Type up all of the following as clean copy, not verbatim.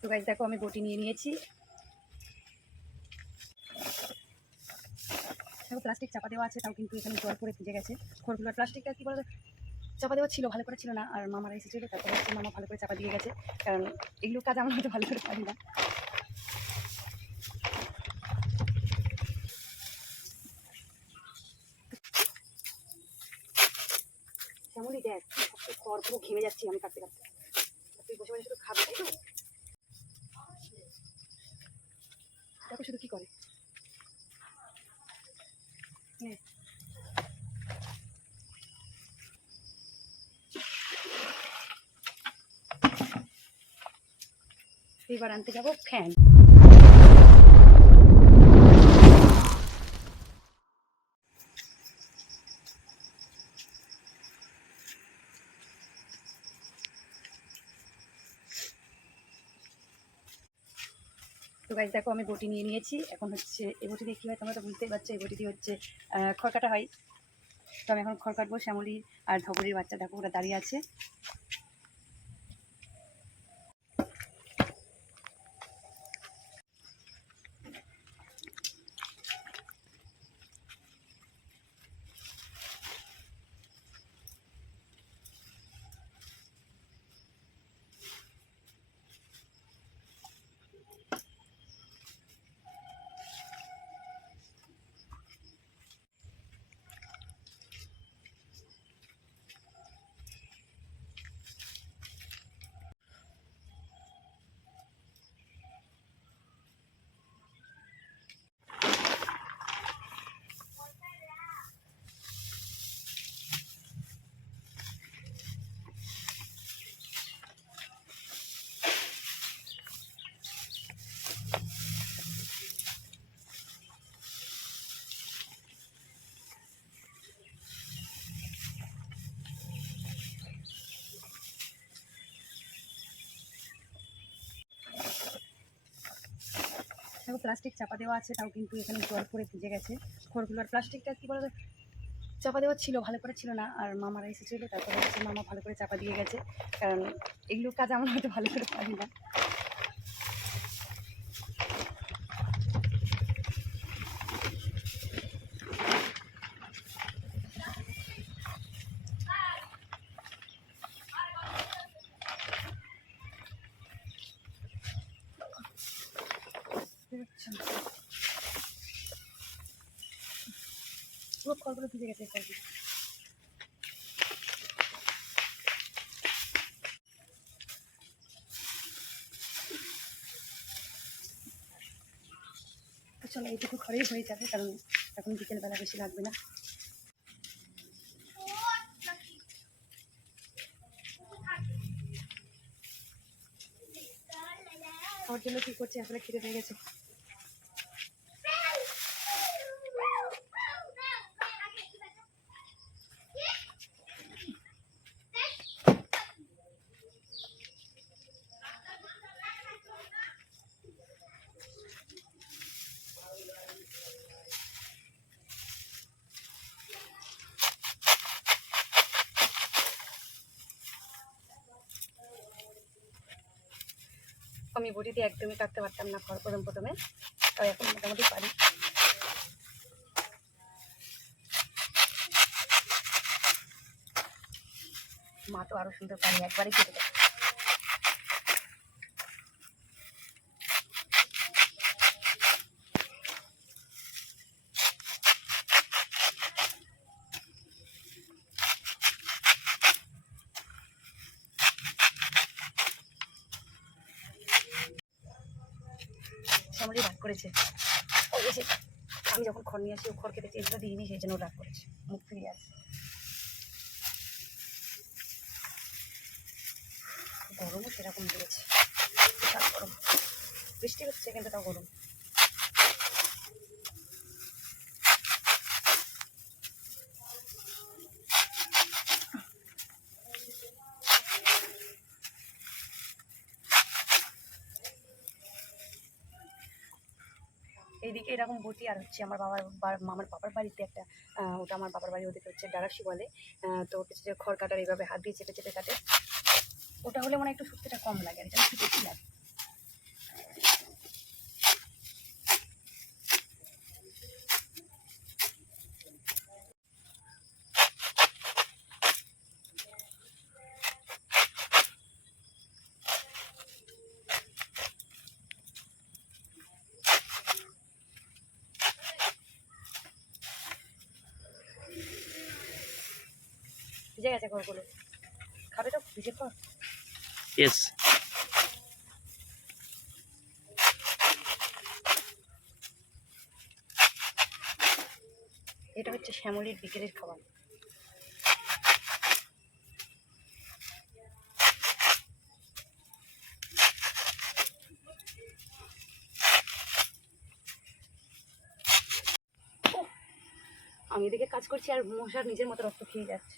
তো গাইস দেখো আমি বটি নিয়ে নিয়েছি। দেখো প্লাস্টিক চাপা দেওয়া আছে, তাও কিন্তু এখানে জল করে ভিজে গেছে খড়গুলো। প্লাস্টিকটা কি বলতো চাপা দেওয়া ছিল, ভালো করে ছিল না। আর মামারা এসেছিল, তারপরে হচ্ছে মামা ভালো করে চাপা দিয়ে গেছে, কারণ এগুলো কাজ আমরা হয়তো ভালো করে পারি না। তেমনই দেখ খড় পুরো ঘেমে যাচ্ছি আমি কাটতে কাটতে। তুই বসে বসে শুধু খাবি, তাই তো? দেখো শুধু কি করে। এবার আনতে যাবো ফ্যান। তো গাইস দেখো আমি বটি নিয়ে নিয়েছি। এখন হচ্ছে এই বটি দিয়ে কী হয় তোমরা তো বুঝতেই পারছো। এই বটি দিয়ে হচ্ছে খড় কাটা হয়। তো আমি এখন খড় কাটবো। শ্যামলী আর ধবরির বাচ্চা দেখো ওরা দাঁড়িয়ে আছে। দেখো প্লাস্টিক চাপা দেওয়া আছে, তাও কিন্তু এখানে জল করে ভিজে গেছে খড়গুলো। আর প্লাস্টিকটা কি বলতো চাপা দেওয়া ছিল, ভালো করে ছিল না। আর মামারা এসেছিলো, তারপরে হচ্ছে মামা ভালো করে চাপা দিয়ে গেছে, কারণ এগুলো কাজ আমরা হয়তো ভালো করে পারি না। পুরো খড়গুলো ভিজে গেছে খড়গুলো। চলো এইটুকু খড়েই হয়ে যাবে, কারণ এখন বিকেলবেলা বেশি লাগবে না। খাওয়ার জন্য কি করছে, আসলে খিদে পেয়ে গেছে। আমি বটি দিয়ে একদমই কাটতে পারতাম না খড় প্রথমে, আর এখন মোটামুটি পারি। মা তো আরো সুন্দর পারি, একবারই কেটে দেয়। শ্যামলী রাগ করেছে, ও এসে আমি যখন খড় নিয়ে আসি ও খড় কেটে চেষ্টা দিইনি, সেই জন্য রাগ করেছে, মুখ ফিরিয়ে আছে। গরমও সেরকম দিয়েছে, বিশাল গরম। বৃষ্টি হচ্ছে কিন্তু তাও গরম। এইদিকে এরকম বটি, আর হচ্ছে আমার মামার বাবার বাড়িতে একটা ওটা আমার বাবার বাড়ি, ওদেরকে হচ্ছে ডারাসি বলে। তো হচ্ছে যে খড় কাটার এইভাবে হাত দিয়ে চেপে চেপে কাটে। ওটা হলে মানে একটু শুক্তটা কম লাগে, আর এটা একটু বেশি লাগে। ভিজে গেছে ঘরগুলো। খাবে তো ভিজে খড়? ইয়েস। এটা হচ্ছে শ্যামলির বিকেলের খাবার। আমি এদিকে কাজ করছি আর মশার নিজের মতো রক্ত খেয়ে যাচ্ছে।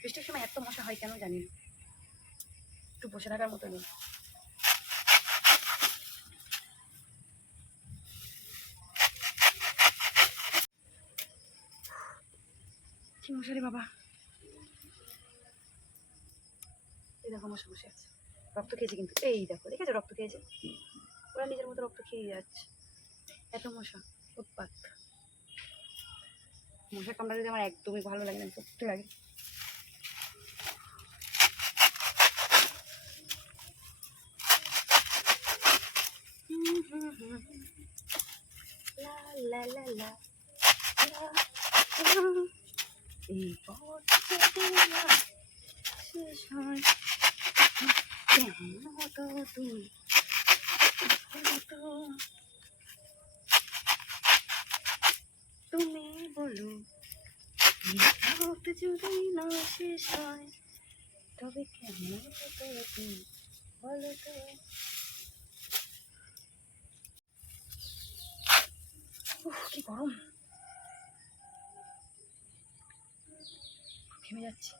বৃষ্টির সময় এত মশা হয় কেন জানি না, একটু বসে থাকার মতো নেই। কি মশা রে বাবা! এই দেখো মশা বসে আছে, রক্ত খেয়েছে কিন্তু। এই দেখো, দেখেছো রক্ত খেয়েছে? ওরা নিজের মতো রক্ত খেয়ে যাচ্ছে। এত মশা, উৎপাত। মশা কামড়াতে আমার একদমই ভালো লাগে না, সত্যি লাগে। লা লা লা লা এই পথ শেষ হয় কেমন হতো তুমি, তুমি বলো পথ যদি না শেষ হয় তবে কেমন হতো তুমি বলো তো। কি গরম, ঘেমে যাচ্ছি।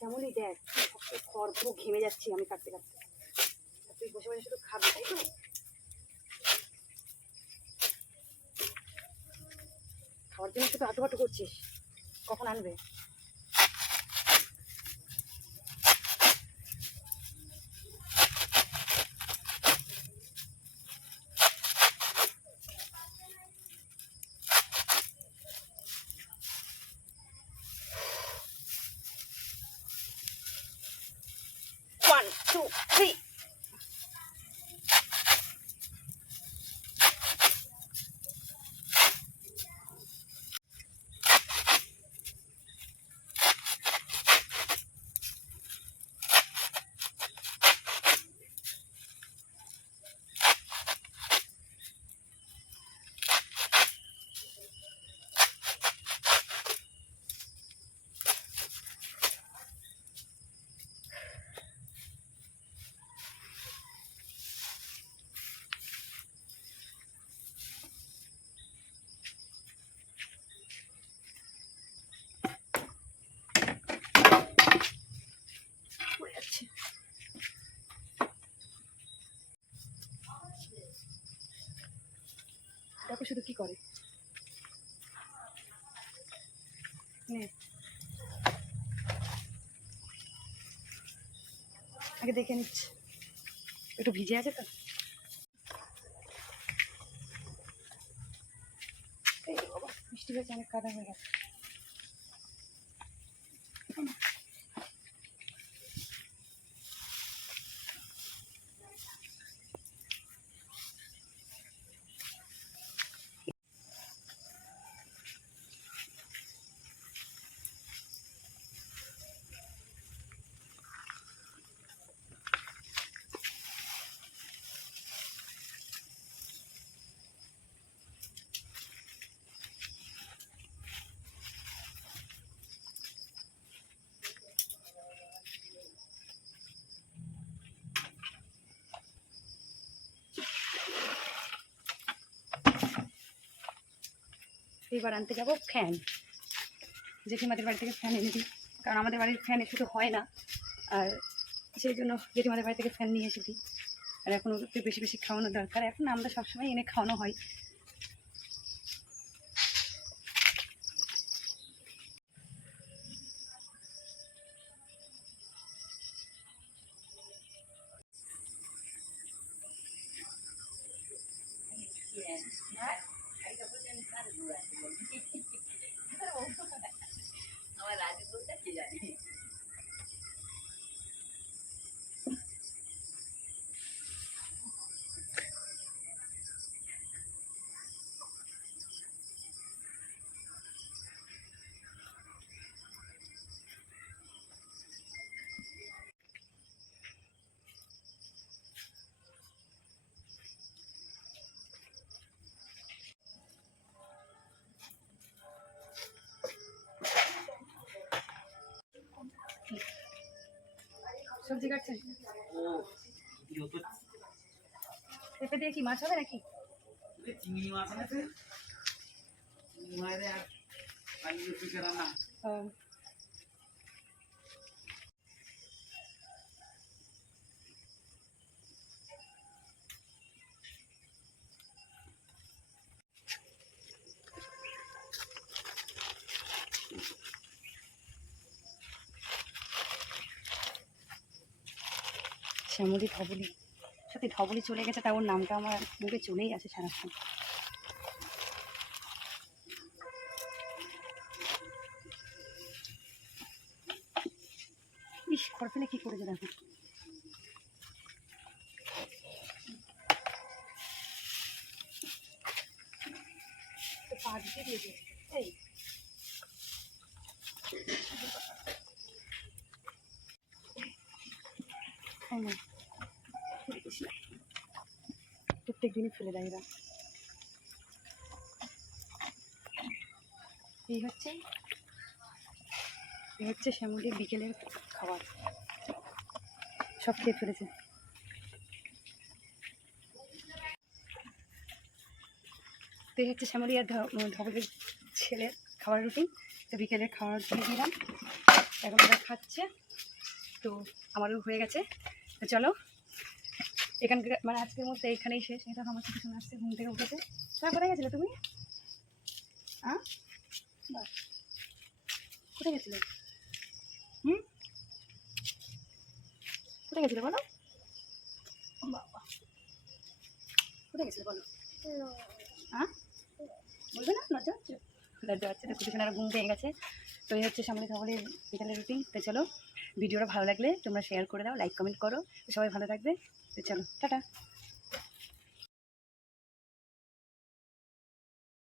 তেমনই দেখ, খড় পুরো ঘেমে যাচ্ছি আমি কাটতে কাটতে। তুই বসে বসে শুধু খাবি, তাই তো? খাওয়ার জন্য শুধু আটু করছিস, কখন আনবে? One, two, three. দেখো শুধু কি করে। আগে দেখে নিচ্ছি, একটু ভিজে আছে তো। এই বাবা, বৃষ্টি হয়েছে, অনেক কাদা হয়ে গেছে। এবার আনতে যাবো ফ্যান, জেঠিমাদের বাড়ি থেকে ফ্যান এনে দিই, কারণ আমাদের বাড়ির ফ্যান শুধু হয় না, আর সেই জন্য জেঠিমাদের বাড়ি থেকে ফ্যান নিয়ে এসে দিই। আর এখন ওদেরকে বেশি বেশি খাওয়ানোর দরকার, এখন আমরা সবসময় এনে খাওয়ানো হয়। সবজি কাটছেন? পেঁপে দিয়ে কি মাছ হবে নাকি? চিংড়ি মাছ আছে, চিংড়ি মাছ আর আলু পিঠে রান্না। ও, শ্যামলী ধবলি, সত্যি ধবলি চলে গেছে, তা ওর নামটা আমার মুখে চলেই আসে সারাক্ষণ। ইস, খড় ফেলে কি করেছে দেখো। পা দিয়ে দিয়েছে এই প্রত্যেক দিনই ফেলে দেয় এরা। এই হচ্ছে শ্যামলীর বিকেলের খাবার, সব খেয়ে ফেলেছে। তো এই হচ্ছে শ্যামলী আর ধবলের ছেলের খাবার রুটিন। তো বিকেলের খাবার দিয়ে দিলাম, এখন ওরা খাচ্ছে। তো আমারও হয়ে গেছে। তো চলো এখানকার মানে আজকের মধ্যে এইখানেই শেষ। এটা আমার কিছু আসছে, ঘুম থেকে উঠেছে। তারপরে গেছিলে তুমি? হ্যাঁ, কোথায় গেছিলে? কোথায় গেছিলে বলো? বাবা, কোথায় গেছিলে বলো? হ্যাঁ, বলবে না? লজ্জা হচ্ছে? লজ্জা হচ্ছে। তো কিছুক্ষণ আর ঘুম পেয়ে গেছে। তো এই হচ্ছে সামনে ধবলের বিকালের রুটিন। তো চলো, ভিডিওটা ভালো লাগলে তোমরা শেয়ার করে দাও, লাইক কমেন্ট করো। সবাই ভালো থাকবে। তো চলো, টাটা।